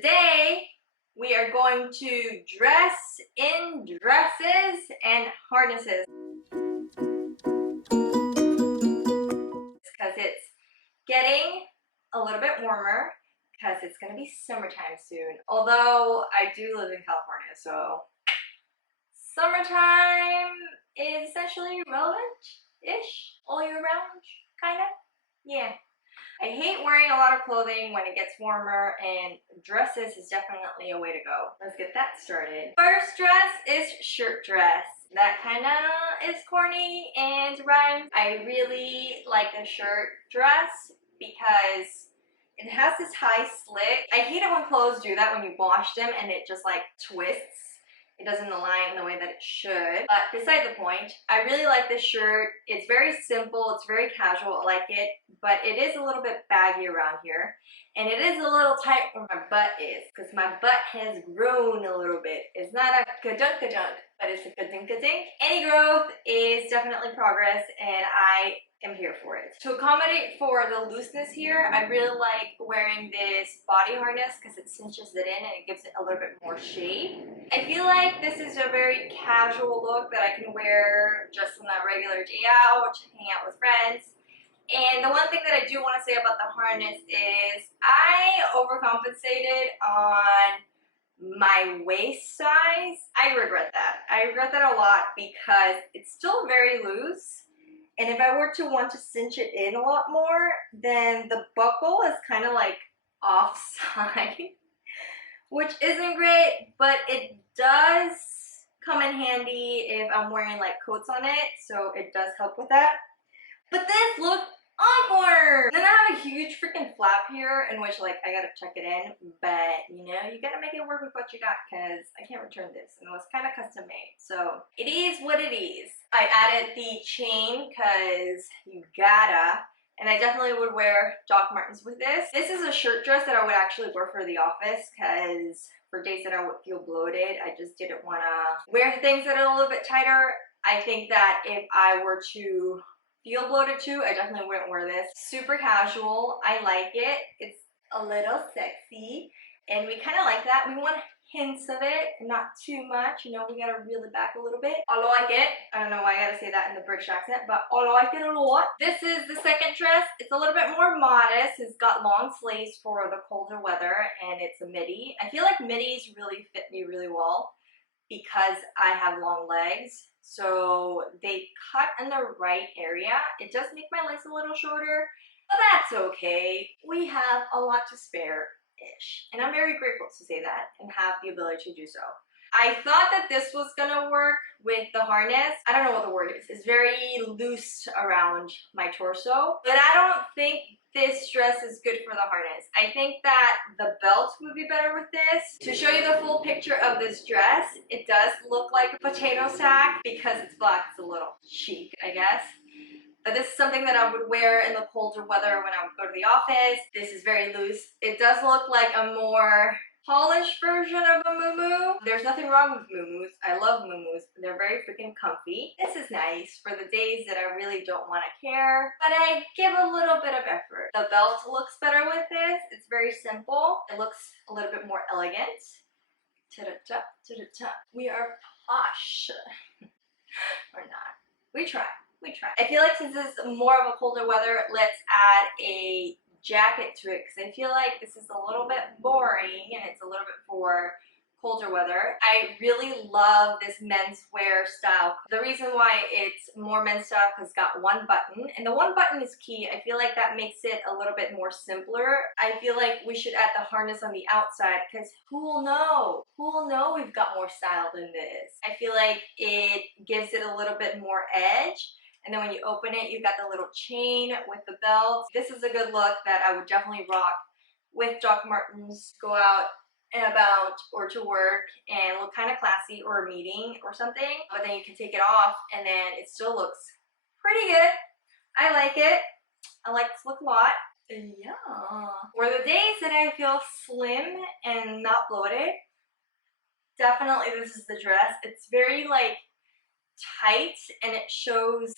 Today, we are going to dress in dresses and harnesses because it's getting a little bit warmer because it's going to be summertime soon. Although I do live in California, so summertime is essentially relevant-ish all year round, kind of. Yeah. I hate wearing a lot of clothing when it gets warmer, and dresses is definitely a way to go. Let's get that started. First dress is shirt dress. That kind of is corny and rhymes. I really like a shirt dress because it has this high slit. I hate it when clothes do that when you wash them and it just like twists. It doesn't align in the way that it should. But beside the point, I really like this shirt. It's very simple, it's very casual, I like it, but it is a little bit baggy around here. And it is a little tight where my butt is, because my butt has grown a little bit. It's not a ka-dunk, but it's a ka-dink. Any growth is definitely progress, and I am here for it. To accommodate for the looseness here, I really like wearing this body harness because it cinches it in and it gives it a little bit more shape. I feel like this is a very casual look that I can wear just on a regular day out, hang out with friends. And the one thing that I do want to say about the harness is I overcompensated on my waist size. I regret that. I regret that a lot because it's still very loose. And if I were to want to cinch it in a lot more, then the buckle is kind of like offside, which isn't great, but it does come in handy if I'm wearing like coats on it, so it does help with that. But this looked awkward! Then I have a huge freaking flap here in which like I gotta check it in, but you know, you gotta make it work with what you got because I can't return this and it was kind of custom made. So it is what it is. I added the chain because you gotta, and I definitely would wear Doc Martens with this. This is a shirt dress that I would actually wear for the office because for days that I would feel bloated, I just didn't want to wear things that are a little bit tighter. I think that if I were to feel bloated too, I definitely wouldn't wear this. Super casual. I like it. It's a little sexy, and we kind of like that. We want hints of it, not too much. You know, we gotta reel it back a little bit. I like it. I don't know why I gotta say that in the British accent, but I like it a lot. This is the second dress. It's a little bit more modest. It's got long sleeves for the colder weather, and it's a midi. I feel like midis really fit me really well because I have long legs. So they cut in the right area. It does make my legs a little shorter, but that's okay. We have a lot to spare-ish. And I'm very grateful to say that and have the ability to do so. I thought that this was gonna work with the harness. I don't know what the word is. It's very loose around my torso, but I don't think this dress is good for the harness. I think that the belt would be better with this. To show you the full picture of this dress, it does look like a potato sack because it's black. It's a little chic, I guess. But this is something that I would wear in the colder weather when I would go to the office. This is very loose. It does look like a more polished version of a muumuu. There's nothing wrong with muumuus. I love muumuus. They're very freaking comfy. This is nice for the days that I really don't want to care, but I give a little bit of effort. The belt looks better with this. It's very simple. It looks a little bit more elegant. Ta-da-ta, ta-da-ta. We are posh. Or not. We try. We try. I feel like since it's more of a colder weather, let's add a jacket to it because I feel like this is a little bit boring and it's a little bit for colder weather. I really love this menswear style. The reason why it's more men's style because it's got one button, and the one button is key. I feel like that makes it a little bit more simpler. I feel like we should add the harness on the outside because who will know? Who will know we've got more style than this? I feel like it gives it a little bit more edge. And then when you open it, you've got the little chain with the belt. This is a good look that I would definitely rock with Doc Martens, go out and about or to work and look kind of classy or a meeting or something. But then you can take it off and then it still looks pretty good. I like it. I like this look a lot. Yeah. For the days that I feel slim and not bloated, definitely this is the dress. It's very like tight and it shows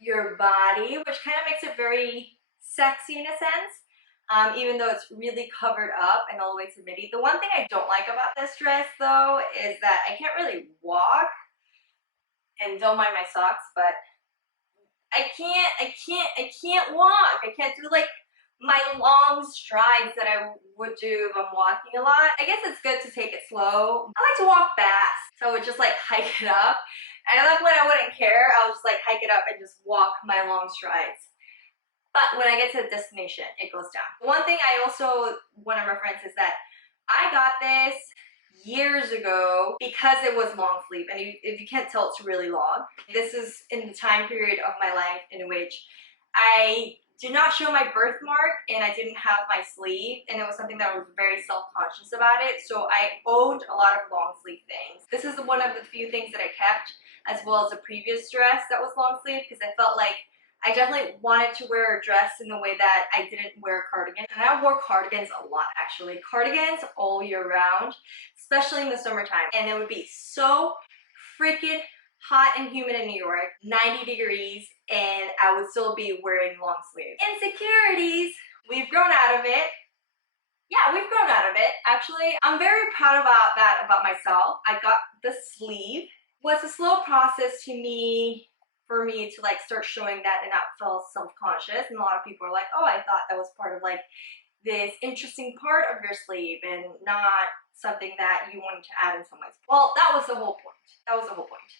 your body, which kind of makes it very sexy in a sense, even though it's really covered up and all the way to midi. The one thing I don't like about this dress though is that I can't really walk, and don't mind my socks, but I can't walk. I can't do like my long strides that I would do if I'm walking a lot. I guess it's good to take it slow. I like to walk fast, so I would just like hike it up. And at that point I wouldn't care. I'll just like hike it up and just walk my long strides. But when I get to the destination, it goes down. One thing I also want to reference is that I got this years ago because it was long sleeve, and if you can't tell, it's really long. This is in the time period of my life in which I did not show my birthmark and I didn't have my sleeve, and it was something that I was very self-conscious about it, so I owned a lot of long sleeve things. This is one of the few things that I kept, as well as a previous dress that was long sleeve, because I felt like I definitely wanted to wear a dress in the way that I didn't wear a cardigan. And I wore cardigans a lot, actually. Cardigans all year round, especially in the summertime. And it would be so freaking hot and humid in New York, 90 degrees, and I would still be wearing long sleeves. Insecurities, we've grown out of it. Yeah, we've grown out of it. Actually, I'm very proud about that about myself. I got the sleeve. It was a slow process for me to like start showing that and not feel self-conscious, and a lot of people are like, oh, I thought that was part of like this interesting part of your sleeve and not something that you wanted to add in some ways. Well, that was the whole point. That was the whole point.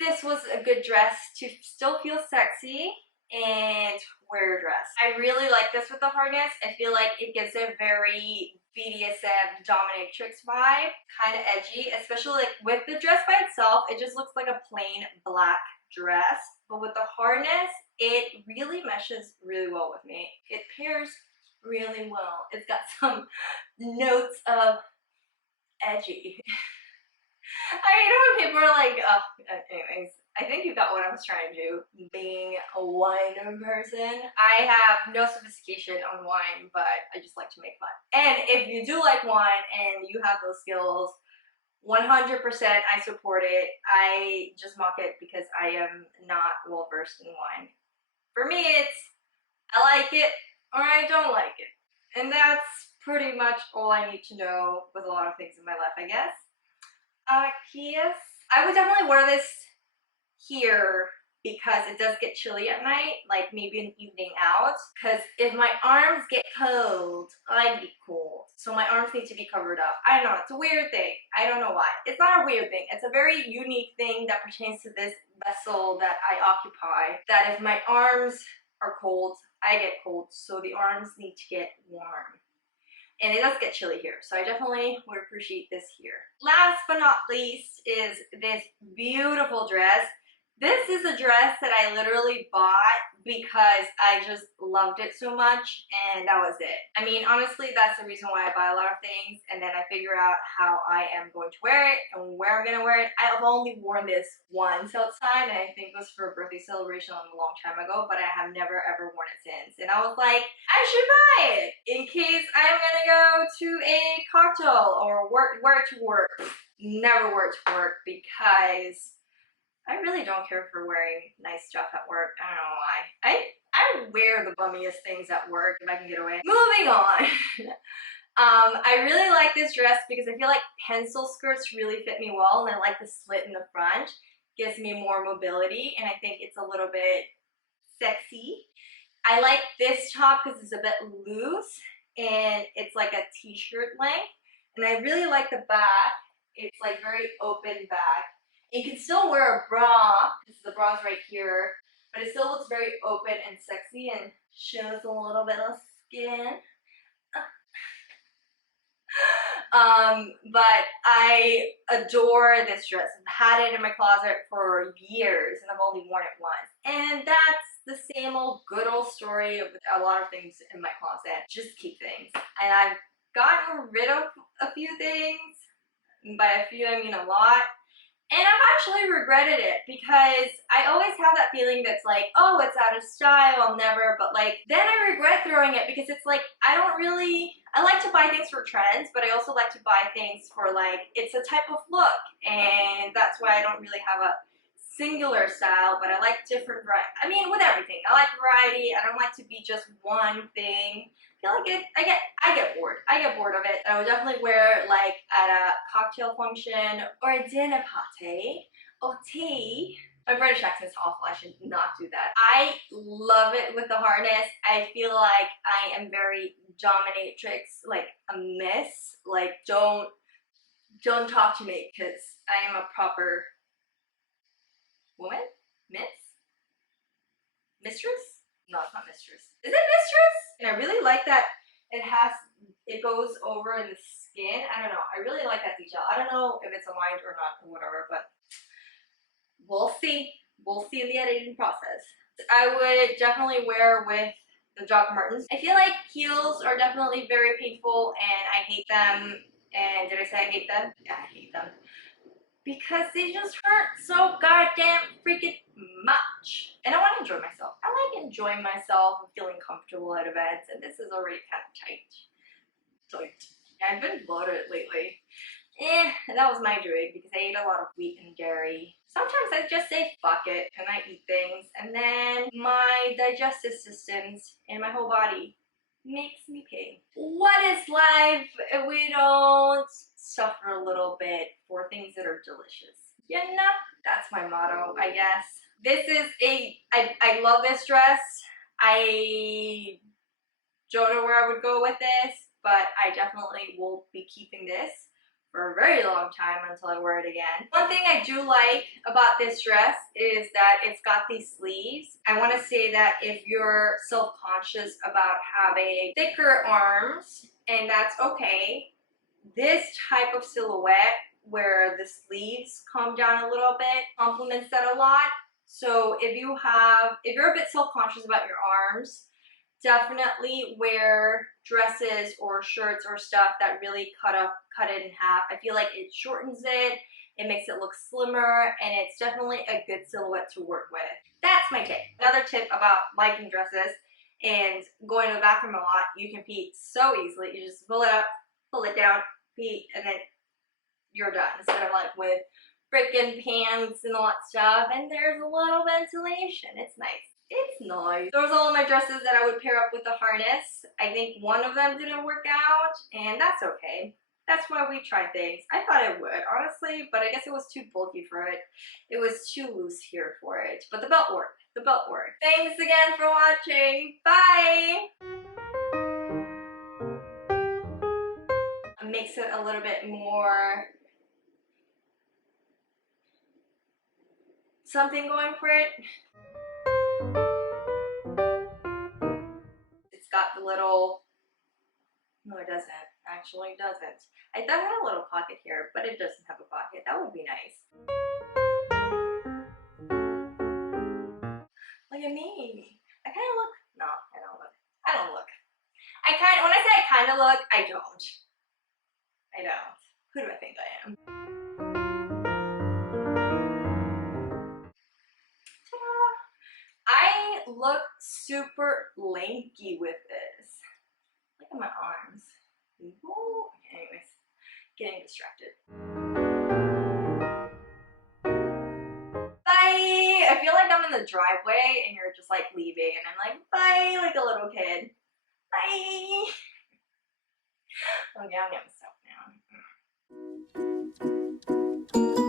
This was a good dress to still feel sexy and wear a dress. I really like this with the harness. I feel like it gives a very BDSM dominatrix vibe, kind of edgy, especially like with the dress by itself. It just looks like a plain black dress, but with the harness it really meshes really well with me. It pairs really well. It's got some notes of edgy. I know when people are like, oh, anyways, I think you got what I was trying to do, being a wine person. I have no sophistication on wine, but I just like to make fun. And if you do like wine and you have those skills, 100% I support it. I just mock it because I am not well versed in wine. For me, it's I like it or I don't like it. And that's pretty much all I need to know with a lot of things in my life, I guess. Yes. I would definitely wear this here because it does get chilly at night, like maybe an evening out. Because if my arms get cold, I'd be cold. So my arms need to be covered up. I don't know, it's a weird thing. I don't know why. It's not a weird thing. It's a very unique thing that pertains to this vessel that I occupy. That if my arms are cold, I get cold. So the arms need to get warm. And it does get chilly here, so I definitely would appreciate this here. Last but not least is this beautiful dress. This is a dress that I literally bought because I just loved it so much, and that was it. I mean, honestly, that's the reason why I buy a lot of things, and then I figure out how I am going to wear it and where I'm going to wear it. I've only worn this once outside, and I think it was for a birthday celebration a long time ago, but I have never ever worn it since. And I was like, I should buy it in case I'm going to go to a cocktail or wear it to work. Never wear it to work because I really don't care for wearing nice stuff at work. I don't know why. I wear the bummiest things at work if I can get away. Moving on. I really like this dress because I feel like pencil skirts really fit me well, and I like the slit in the front. Gives me more mobility, and I think it's a little bit sexy. I like this top because it's a bit loose, and it's like a t-shirt length. And I really like the back. It's like very open back. You can still wear a bra, because the bra's right here, but it still looks very open and sexy and shows a little bit of skin. But I adore this dress. I've had it in my closet for years and I've only worn it once. And that's the same old good old story with a lot of things in my closet. Just keep things. And I've gotten rid of a few things. And by a few I mean a lot. And I've actually regretted it because I always have that feeling that's like, oh, it's out of style, I'll never, but like, then I regret throwing it because it's like, I like to buy things for trends, but I also like to buy things for like, it's a type of look, and that's why I don't really have a singular style, but I like different variety. I mean, with everything, I like variety. I don't like to be just one thing. I feel like I get bored. I get bored of it. I would definitely wear it like at a cocktail function or a dinner party or tea. My British accent's awful. I should not do that. I love it with the harness. I feel like I am very dominatrix, like a miss. Like don't talk to me because I am a proper woman, mistress. No, it's not mistress. Is it mistress? And I really like that it goes over in the skin. I don't know. I really like that detail. I don't know if it's aligned or not or whatever, but we'll see. We'll see in the editing process. I would definitely wear with the Doc Martens. I feel like heels are definitely very painful and I hate them. And did I say I hate them? Yeah, I hate them. Because they just hurt so goddamn freaking much. And I want to enjoy myself. I like enjoying myself and feeling comfortable at events, and this is already kind of tight. Yeah, I've been bloated lately. That was my doing because I ate a lot of wheat and dairy. Sometimes I just say fuck it and I eat things, and then my digestive systems and my whole body makes me pay. What is life if we don't suffer a little bit for things that are delicious? You know, that's my motto, I guess. This is I love this dress. I don't know where I would go with this, but I definitely will be keeping this for a very long time until I wear it again. One thing I do like about this dress is that it's got these sleeves. I want to say that if you're self-conscious about having thicker arms, and that's okay, this type of silhouette where the sleeves come down a little bit complements that a lot. So if you're a bit self-conscious about your arms, definitely wear dresses or shirts or stuff that really cut it in half. I feel like it shortens it, it makes it look slimmer, and it's definitely a good silhouette to work with. That's my tip. Another tip about liking dresses and going to the bathroom a lot, you can pee so easily. You just pull it up, pull it down, pee, and then you're done. Instead of like with freaking pants and all that stuff, and there's a little ventilation. It's nice. It's nice. Those are all my dresses that I would pair up with the harness. I think one of them didn't work out, and that's okay. That's why we try things. I thought it would, honestly, but I guess it was too bulky for it. It was too loose here for it. But the belt worked. The belt worked. Thanks again for watching. Bye! It makes it a little bit more something going for it. It's got the little, no it doesn't, actually it doesn't. I thought it had a little pocket here, but it doesn't have a pocket. That would be nice. Look at me. I kind of look, no, I don't look. I don't look. When I say I kind of look, I don't. I don't. Who do I think I am? I look super lanky with this. Look at my arms. Ooh. Anyways, getting distracted. Bye! I feel like I'm in the driveway and you're just like leaving and I'm like, bye, like a little kid. Bye! Okay, I'm gonna stop now.